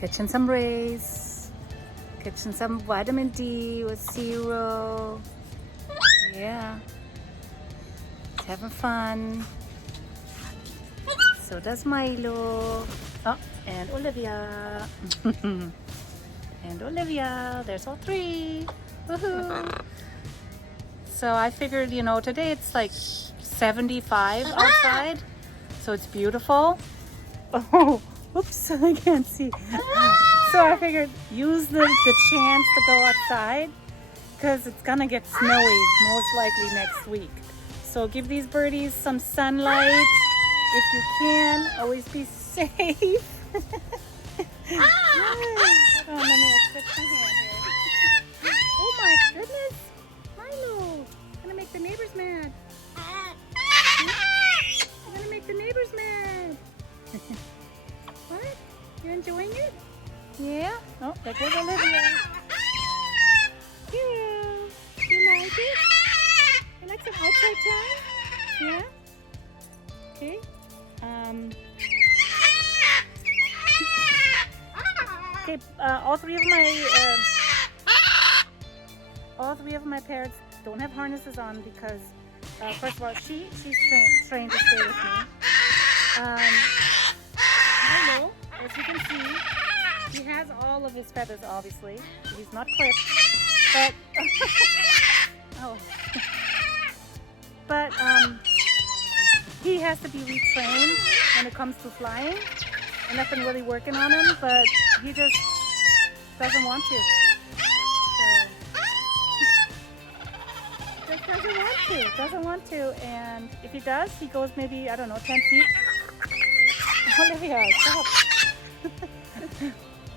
Catching some rays, catching some vitamin D with Zero. Yeah, he's having fun. So does Milo. Oh, and Olivia. And Olivia. There's all three. Woohoo! So I figured, you know, today it's like 75 outside, so it's beautiful. Oh. Oops, I can't see. So I figured use the chance to go outside because it's gonna get snowy most likely next week. So give these birdies some sunlight if you can. Always be safe. Hold on, let me switch my hand here. Oh my goodness, Milo! I'm gonna make the neighbors mad. I'm gonna make the neighbors mad. What? You enjoying it? Yeah? Oh, there goes Olivia. Yeah. You like it? You like some outside time? Yeah? Okay. Okay, all three of my parrots don't have harnesses on because first of all, she's trained to stay with me. Milo, as you can see, he has all of his feathers, obviously. He's not clipped, but oh, but he has to be retrained when it comes to flying. And I've been really working on him, but he just doesn't want to. So, just doesn't want to, and if he does, he goes maybe, I don't know, 10 feet. Olivia, stop.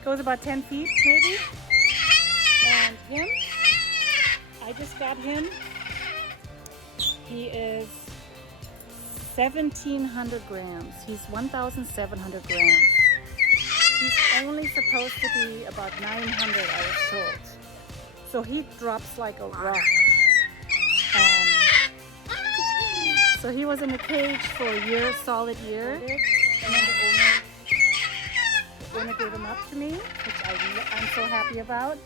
Goes about 10 feet maybe. And him, I just got him. He is 1,700 grams. He's 1,700 grams. He's only supposed to be about 900, I was told. So he drops like a rock. So he was in the cage for a year, solid year. And then the owner gave him up to me, which I'm so happy about.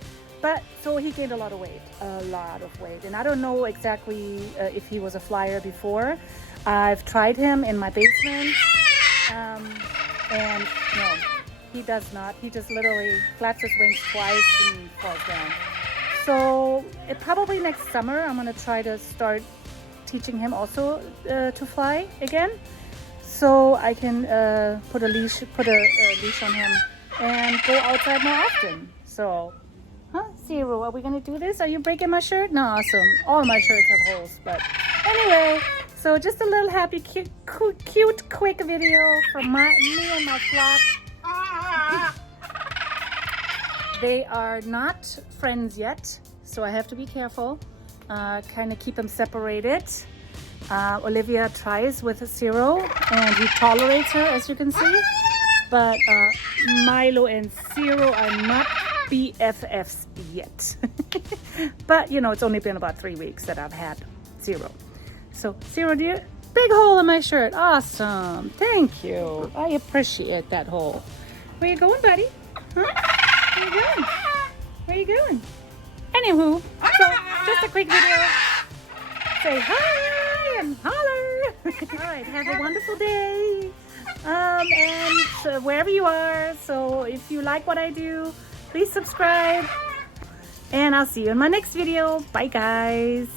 But so he gained a lot of weight. And I don't know exactly if he was a flyer before. I've tried him in my basement, and no, he does not. He just literally flaps his wings twice and falls down. So probably next summer, I'm gonna try to start teaching him also to fly again. So I can put a leash on him and go outside more often. So, Zero, are we gonna do this? Are you breaking my shirt? No, awesome. All my shirts have holes, but anyway. So just a little happy, cute, quick video from me and my flock. They are not friends yet, so I have to be careful. Kind of keep them separated. Olivia tries with Zero and he tolerates her, as you can see, but Milo and Zero are not BFFs yet. But you know, it's only been about 3 weeks that I've had Zero. So Zero, dear, big hole in my shirt. Awesome, thank you. I appreciate that hole. Where you going, buddy? Huh? Where you going? Where you going? Anywho, so just a quick video. Say hi and holler. All right, have a wonderful day. And wherever you are, so if you like what I do, please subscribe. And I'll see you in my next video. Bye, guys.